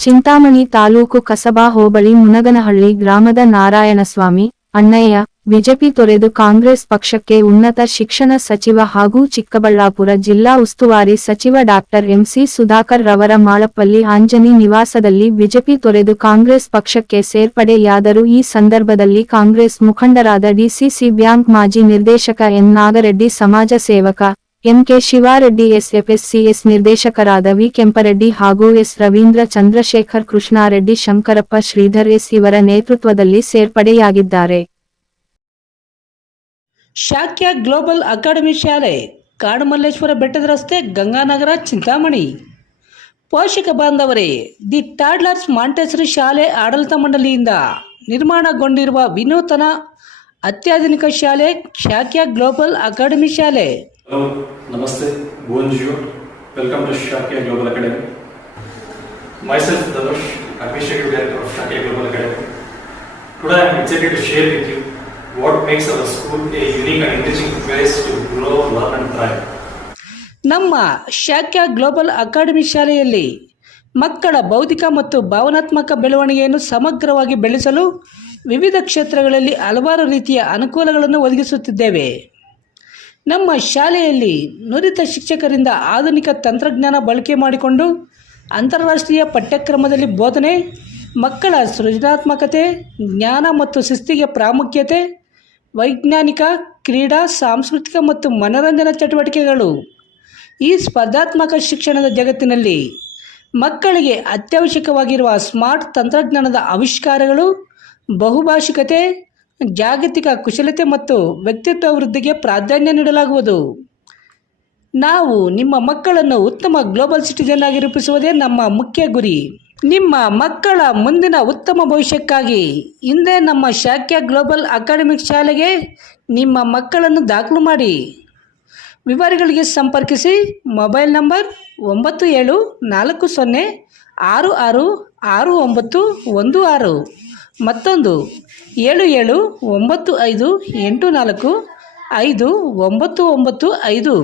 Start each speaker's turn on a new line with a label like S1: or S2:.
S1: ಚಿಂತಾಮಣಿ ತಾಲೂಕು ಕಸಬಾ ಹೋಬಳಿ ಮುನಗನಹಳ್ಳಿ ಗ್ರಾಮದ ನಾರಾಯಣಸ್ವಾಮಿ, ಅಣ್ಣಯ್ಯ, ಬಿಜೆಪಿ ತೊರೆದು ಕಾಂಗ್ರೆಸ್ ಪಕ್ಷಕ್ಕೆ ಉನ್ನತ ಶಿಕ್ಷಣ ಸಚಿವ ಹಾಗೂ ಚಿಕ್ಕಬಳ್ಳಾಪುರ ಜಿಲ್ಲಾ ಉಸ್ತುವಾರಿ ಸಚಿವ ಡಾಕ್ಟರ್ ಎಂಸಿ ಸುಧಾಕರ್ ರವರ ಮಾಳಪ್ಪಲ್ಲಿ ಆಂಜನಿ ನಿವಾಸದಲ್ಲಿ ಬಿಜೆಪಿ ತೊರೆದು ಕಾಂಗ್ರೆಸ್ ಪಕ್ಷಕ್ಕೆ ಸೇರ್ಪಡೆಯಾದರೂ ಈ ಸಂದರ್ಭದಲ್ಲಿ ಕಾಂಗ್ರೆಸ್ ಮುಖಂಡರಾದ ಡಿಸಿಸಿ ಬ್ಯಾಂಕ್ ಮಾಜಿ ನಿರ್ದೇಶಕ ಎನ್ ನಾಗರೆಡ್ಡಿ ಸಮಾಜ ಸೇವಕ ಎಂಕೆ ಶಿವಾರೆಡ್ಡಿ ಎಸ್ಎಫ್ಎಸ್ಸಿಎಸ್ ನಿರ್ದೇಶಕರಾದ ವಿ ಕೆಂಪರೆಡ್ಡಿ ಹಾಗೂ ಎಸ್ ರವೀಂದ್ರ ಚಂದ್ರಶೇಖರ್ ಕೃಷ್ಣಾರೆಡ್ಡಿ ಶಂಕರಪ್ಪ ಶ್ರೀಧರ್ ಎಸ್ ಇವರ ನೇತೃತ್ವದಲ್ಲಿ ಸೇರ್ಪಡೆಯಾಗಿದ್ದಾರೆ.
S2: ಶಾಕ್ಯ ಗ್ಲೋಬಲ್ ಅಕಾಡೆಮಿ ಶಾಲೆ, ಕಾಡುಮಲ್ಲೇಶ್ವರ ಬೆಟ್ಟದ ರಸ್ತೆ, ಗಂಗಾನಗರ, ಚಿಂತಾಮಣಿ. ಪೋಷಕ ಬಾಂಧವರೇ, ದಿ ಟಾಡ್ಲರ್ಸ್ ಮಾಂಟೆಸರಿ ಶಾಲೆ ಆಡಳಿತ ಮಂಡಳಿಯಿಂದ ನಿರ್ಮಾಣಗೊಂಡಿರುವ ವಿನೂತನ ಅತ್ಯಾಧುನಿಕ ಶಾಲೆ ಶಾಕ್ಯ ಗ್ಲೋಬಲ್ ಅಕಾಡೆಮಿ ಶಾಲೆ.
S3: Hello, Namaste, bonjour. Welcome to Shakya global academy myself Dhanush Administrative director of Shakya Global Academy. Today I am excited to share with you what makes our school a unique and enriching place to grow, learn and thrive.
S2: ನಮ್ಮ Shakya global academy ಶಾಲೆಯಲ್ಲಿ ಮಕ್ಕಳ ಬೌದ್ಧಿಕ ಮತ್ತು ಭಾವನಾತ್ಮಕ ಬೆಳವಣಿಗೆಯನ್ನು ಸಮಗ್ರವಾಗಿ ಬೆಳೆಸಲು ವಿವಿಧ ಕ್ಷೇತ್ರಗಳಲ್ಲಿ ಹಲವಾರು ರೀತಿಯ ಅನುಕೂಲಗಳನ್ನು ಒದಗಿಸುತ್ತಿದ್ದೇವೆ ನಮ್ಮ ಶಾಲೆಯಲ್ಲಿ ನುರಿತ ಶಿಕ್ಷಕರಿಂದ ಆಧುನಿಕ ತಂತ್ರಜ್ಞಾನ ಬಳಕೆ ಮಾಡಿಕೊಂಡು ಅಂತಾರಾಷ್ಟ್ರೀಯ ಪಠ್ಯಕ್ರಮದಲ್ಲಿ ಬೋಧನೆ, ಮಕ್ಕಳ ಸೃಜನಾತ್ಮಕತೆ, ಜ್ಞಾನ ಮತ್ತು ಶಿಸ್ತಿಗೆ ಪ್ರಾಮುಖ್ಯತೆ, ವೈಜ್ಞಾನಿಕ, ಕ್ರೀಡಾ, ಸಾಂಸ್ಕೃತಿಕ ಮತ್ತು ಮನರಂಜನಾ ಚಟುವಟಿಕೆಗಳು. ಈ ಸ್ಪರ್ಧಾತ್ಮಕ ಶಿಕ್ಷಣದ ಜಗತ್ತಿನಲ್ಲಿ ಮಕ್ಕಳಿಗೆ ಅತ್ಯವಶ್ಯಕವಾಗಿರುವ ಸ್ಮಾರ್ಟ್ ತಂತ್ರಜ್ಞಾನದ ಆವಿಷ್ಕಾರಗಳು ಬಹುಭಾಷಿಕತೆ ಜಾಗತಿಕ ಕುಶಲತೆ ಮತ್ತು ವ್ಯಕ್ತಿತ್ವ ವೃದ್ಧಿಗೆ ಪ್ರಾಧಾನ್ಯ ನೀಡಲಾಗುವುದು. ನಾವು ನಿಮ್ಮ ಮಕ್ಕಳನ್ನು ಉತ್ತಮ ಗ್ಲೋಬಲ್ ಸಿಟಿಜನ್ ಆಗಿ ರೂಪಿಸುವುದೇ ನಮ್ಮ ಮುಖ್ಯ ಗುರಿ. ನಿಮ್ಮ ಮಕ್ಕಳ ಮುಂದಿನ ಉತ್ತಮ ಭವಿಷ್ಯಕ್ಕಾಗಿ ಹಿಂದೆ ನಮ್ಮ ಶಾಖ್ಯ ಗ್ಲೋಬಲ್ ಅಕಾಡೆಮಿಕ್ ಶಾಲೆಗೆ ನಿಮ್ಮ ಮಕ್ಕಳನ್ನು ದಾಖಲು ಮಾಡಿ. ವಿವರಗಳಿಗೆ ಸಂಪರ್ಕಿಸಿ ಮೊಬೈಲ್ ನಂಬರ್ ಒಂಬತ್ತು ಏಳು ನಾಲ್ಕು ಸೊನ್ನೆ ಆರು ಆರು ಆರು ಒಂಬತ್ತು ಒಂದು ಆರು. ಮತ್ತೊಂದು. ಏಳು ಏಳು ಒಂಬತ್ತು ಐದು ಎಂಟು ನಾಲ್ಕು ಐದು ಒಂಬತ್ತು ಒಂಬತ್ತು ಐದು.